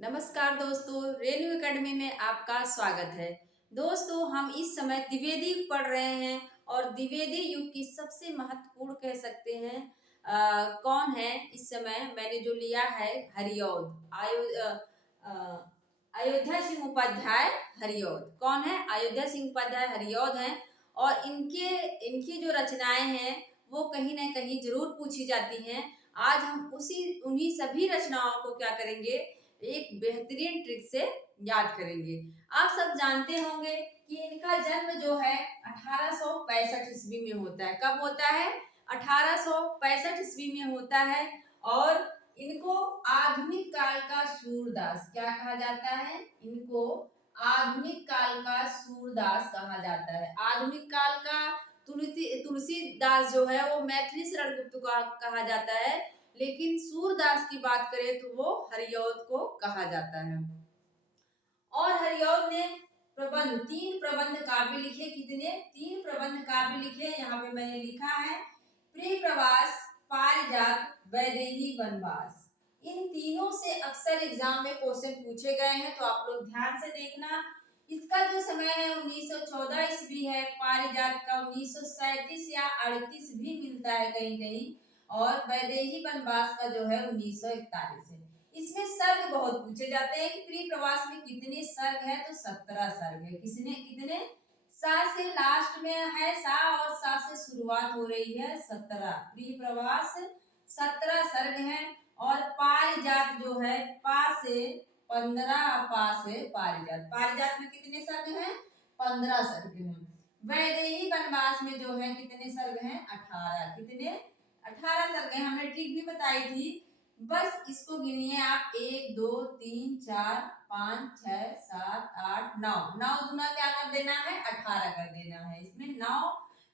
नमस्कार दोस्तों, रेणु एकेडमी में आपका स्वागत है। दोस्तों, हम इस समय द्विवेदी युग पढ़ रहे हैं और द्विवेदी युग की सबसे महत्वपूर्ण कह सकते हैं कौन है इस समय मैंने जो लिया है हरिऔध अयोध्या सिंह उपाध्याय हरिऔध। कौन है? अयोध्या सिंह उपाध्याय हरिऔध हैं और इनके इनकी जो रचनाएं हैं वो कहीं ना कहीं जरूर पूछी जाती हैं। आज हम उन्हीं सभी रचनाओं को क्या करेंगे, एक बेहतरीन ट्रिक से याद करेंगे। आप सब जानते होंगे कि इनका जन्म जो है 1865 ईस्वी में होता है। कब होता है? 1865 ईस्वी में होता है। और इनको आधुनिक काल का सूरदास क्या कहा जाता है? इनको आधुनिक काल का सूरदास कहा जाता है। आधुनिक काल का तुलसीदास जो है वो मैथिली शरण गुप्त का कहा जाता है, लेकिन सूरदास की बात करें तो वो हरिऔध को कहा जाता है। और हरिऔध ने तीन प्रबंध काव्य लिखे। कितने? 3 प्रबंध काव्य लिखे। यहाँ पे मैंने लिखा है प्रिय प्रवास, पारिजात, वैदेही वनवास। इन तीनों से अक्सर एग्जाम में क्वेश्चन पूछे गए हैं, तो आप लोग ध्यान से देखना। इसका जो समय है 1914 ईस्वी है। पारिजात का 1937 या 38 भी मिलता है कहीं कहीं। और वैदेही वनवास का जो है 1941 है। इसमें सर्ग बहुत पूछे जाते हैं कि प्रिय प्रवास में कितने सर्ग है, तो 17 सर्ग है। कितने? सा से लास्ट में है सा और सा से शुरुआत हो रही है 17। प्रिय प्रवास 17 सर्ग है। और पारिजात जो है पा से 15, पा से पारिजात। पारिजात में कितने सर्ग हैं? 15 सर्ग हैं। वैदेही वनवास में जो है कितने सर्ग हैं? 18। कितने? 18 सर्ग हैं। हमने ट्रिक भी बताई थी। बस इसको गिनिए आप, 1 2 3 4 5 6 7 8 9। 9 गुना क्या कर देना है? 18 कर देना है। इसमें 9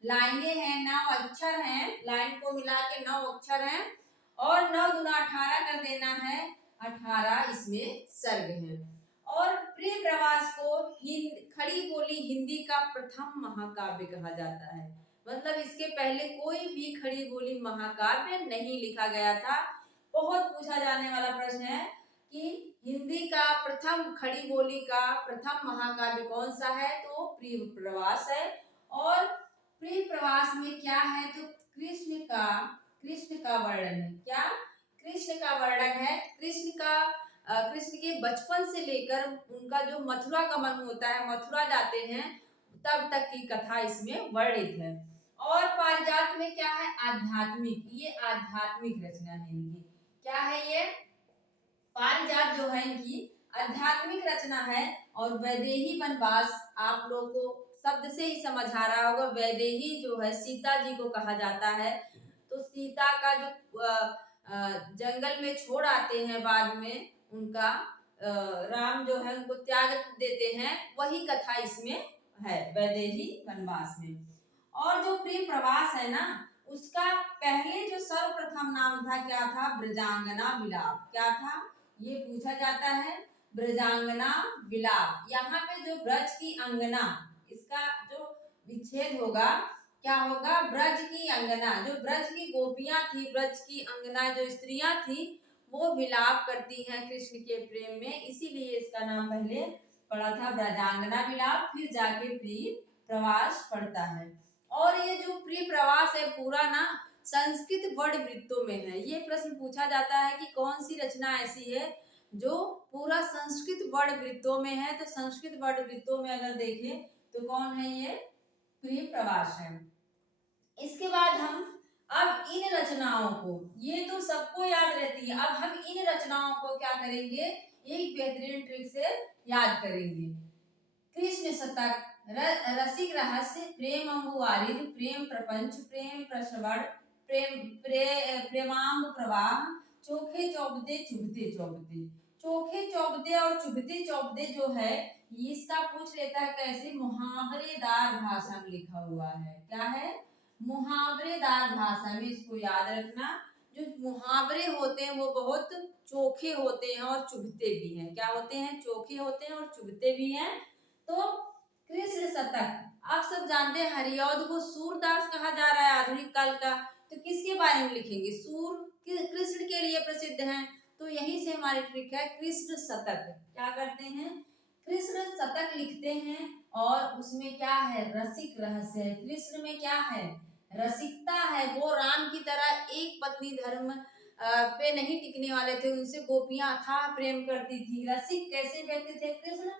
लाइनें हैं, 9 अक्षर हैं। लाइन को मिला के 9 अक्षर हैं और 9 गुना 18 कर देना है। 18 इसमें सर्ग हैं। और प्रिय प्रवास को खड़ी बोली हिंदी का प्रथम महाकाव्य कहा जाता है। मतलब इसके पहले कोई भी खड़ी बोली महाकाव्य नहीं लिखा गया था। बहुत पूछा जाने वाला प्रश्न है कि हिंदी का प्रथम खड़ी बोली का प्रथम महाकाव्य कौन सा है, तो प्रिय प्रवास है। और प्रिय प्रवास में क्या है, तो कृष्ण का वर्णन है। क्या? कृष्ण का वर्णन है। कृष्ण के बचपन से लेकर उनका जो मथुरा गमन होता है, मथुरा जाते हैं, तब तक की कथा इसमें वर्णित है। और पारिजात में क्या है? आध्यात्मिक। ये आध्यात्मिक रचना है इनकी। क्या है ये? पारिजात जो है इनकी आध्यात्मिक रचना है। और वैदेही वनवास आप लोग को शब्द से ही समझ आ रहा होगा। वैदेही जो है सीता जी को कहा जाता है। तो सीता का जो जंगल में छोड़ आते हैं, बाद में उनका राम जो है उनको त्याग देते हैं, वही कथा इसमें है वैदेही वनवास में। और जो प्रिय प्रवास है ना, उसका पहले जो सर्वप्रथम नाम था क्या था? ब्रजांगना विलाप। क्या था? ये पूछा जाता है। ब्रजांगना विलाप। यहाँ पे जो ब्रज की अंगना, इसका जो विच्छेद होगा क्या होगा? ब्रज की अंगना। जो ब्रज की गोपियां थी, ब्रज की अंगना जो स्त्रियां थी, वो विलाप करती हैं कृष्ण के प्रेम में, इसीलिए इसका नाम पहले पड़ा था ब्रजांगना विलाप, फिर जाके प्रिय प्रवास पड़ता है। और ये जो प्रिय प्रवास है पूरा ना संस्कृत वर्ण वृत्तों में है। ये प्रश्न पूछा जाता है कि कौन सी रचना ऐसी है जो पूरा संस्कृत वर्ण वृत्तों में है। तो संस्कृत वर्ण वृत्तों में अगर देखें तो कौन है? ये प्रिय प्रवास है। इसके बाद हम अब इन रचनाओं को, ये तो सबको याद रहती है, अब हम इन रचनाओं को क्या करेंगे, एक बेहतरीन ट्रिक से याद करेंगे। कृष्ण शतक, रसिक रहस्य, प्रेम अंगुवारिद, प्रेम प्रपंच, प्रेम प्रश्रवण, प्रेमांग प्रवाह, चोखे चौबते चुभते चौबते। चोखे चौबते और चुभते चौबते जो है, इसका पूछ लेता है कैसे? मुहावरेदार भाषा में लिखा हुआ है। क्या है? मुहावरेदार भाषा में। इसको याद रखना। जो मुहावरे होते हैं वो बहुत चोखे होते हैं और चुभते भी हैं। क्या होते हैं? चोखे होते हैं और चुभते भी हैं। तो कृष्ण शतक, आप सब जानते हैं हरिऔध को सूरदास कहा जा रहा है आधुनिक काल का। तो किसके बारे में लिखेंगे? सूर कृष्ण के लिए प्रसिद्ध हैं, तो यहीं से हमारी ट्रिक है कृष्ण शतक। क्या करते हैं, कृष्ण शतक लिखते हैं और उसमें क्या है, रसिक रहस्य है। कृष्ण में क्या है, रसिकता है। वो राम की तरह एक पत्नी धर्म पे नहीं टिकने वाले थे, उनसे गोपियां अथाह प्रेम करती थी। रसिक कैसे व्यक्ति थे कृष्ण,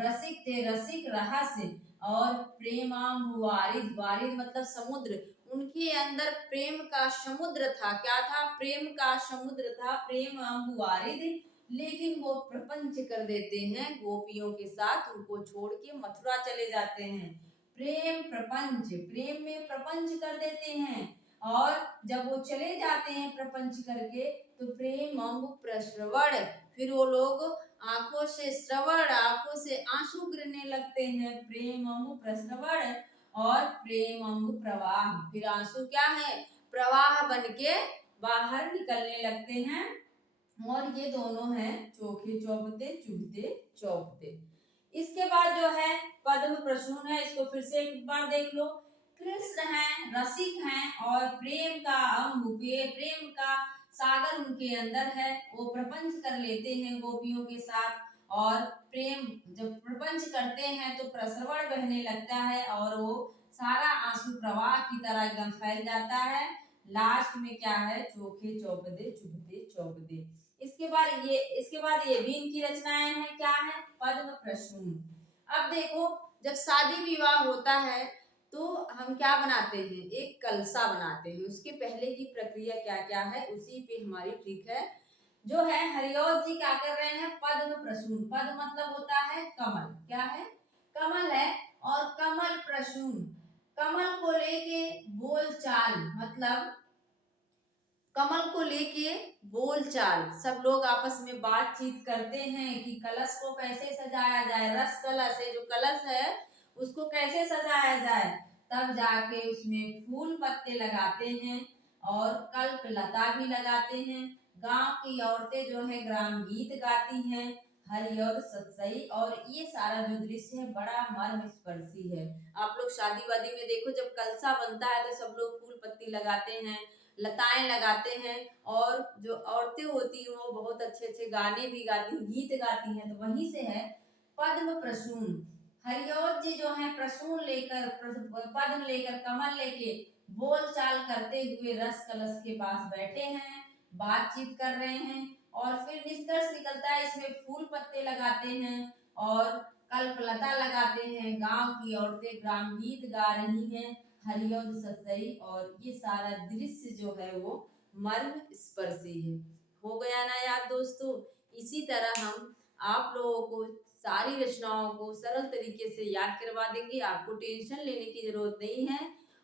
रसिक थे, रसिक रहस्य और प्रेमाम वारिद, वारिद मतलब समुद्र, उनके अंदर प्रेम का समुद्र था। क्या था, प्रेम का समुद्र था, प्रेम वारिद। लेकिन वो प्रपंच कर देते हैं गोपियों के साथ, उनको छोड़ के मथुरा चले जाते हैं। प्रेम प्रपंच, प्रेम में प्रपंच कर देते हैं। और जब वो चले जाते हैं प्रपंच करके तो प्रेम प्रश्रवण, फिर वो लोग आंखों से श्रवण, आंखों से आंसू गिरने लगते हैं। प्रेम प्रश्रवण और प्रेम प्रवाह, फिर आंसू क्या है, प्रवाह बन के बाहर निकलने लगते हैं। और ये दोनों हैं चोखे चौपते चुभते चौपते। इसके बाद जो है पद्म प्रसून है, इसको फिर से एक बार देख लो। कृष्ण हैं, रसिक हैं और प्रेम का प्रेम का सागर उनके अंदर है। वो प्रपंच कर लेते हैं गोपियों के साथ और प्रेम जब प्रपंच करते हैं तो प्रसवण बहने लगता है और वो सारा आंसू प्रवाह की तरह एकदम फैल जाता है। लास्ट में क्या है, चोखे चौपदे चुभते चौपदे। इसके बाद ये भी इनकी रचनाएं हैं। क्या है, पद्म प्रसून। अब देखो, जब शादी विवाह होता है तो हम क्या बनाते हैं, एक कलसा बनाते हैं। उसके पहले की प्रक्रिया क्या क्या है, उसी पे हमारी ट्रिक है। जो है हरिऔध जी क्या कर रहे हैं, पद्म प्रसून। पद मतलब होता है कमल, क्या है, कमल है। और कमल प्रसून, कमल को लेके बोल चाल, मतलब कमल को लेके बोलचाल, सब लोग आपस में बातचीत करते हैं कि कलश को कैसे सजाया जाए। रस कलश है, जो कलश है उसको कैसे सजाया जाए। तब जाके उसमें फूल पत्ते लगाते हैं और कल्प लता भी लगाते हैं। गांव की औरतें जो है ग्राम गीत गाती हैं, हरिऔध सतसई। और ये सारा जो दृश्य है बड़ा मर्म स्पर्शी है। आप लोग शादी वादी में देखो, जब कलसा बनता है तो सब लोग फूल पत्ती लगाते हैं, लताएं लगाते हैं और जो औरतें होती हैं वो बहुत अच्छे अच्छे गाने भी गाती, गीत गाती हैं। तो वहीं से है पद्म प्रसून। हरिऔध जी जो है प्रसून लेकर, पद्म लेकर, कमल लेके बोल चाल करते हुए रस कलश के पास बैठे हैं, बातचीत कर रहे हैं। और फिर निष्कर्ष निकलता है, इसमें फूल पत्ते लगाते हैं और कल्पलता लगाते हैं। गांव की औरतें ग्राम गीत गा रही हैं, हरिऔध सतसई। और ये सारा दृश्य जो है वो मर्म स्पर्शी है। हो गया ना याद दोस्तों। इसी तरह हम आप लोगों को सारी रचनाओं को सरल तरीके से याद करवा देंगे, आपको टेंशन लेने की जरूरत नहीं है।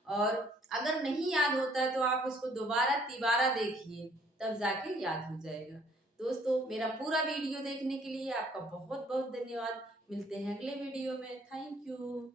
और अगर नहीं याद होता है तो आप इसको दोबारा तिबारा देखिए, तब जाके याद हो जाएगा। दोस्तों, मेरा पूरा वीडियो देखने के लिए आपका बहुत बहुत धन्यवाद। मिलते हैं अगले वीडियो में। Thank you.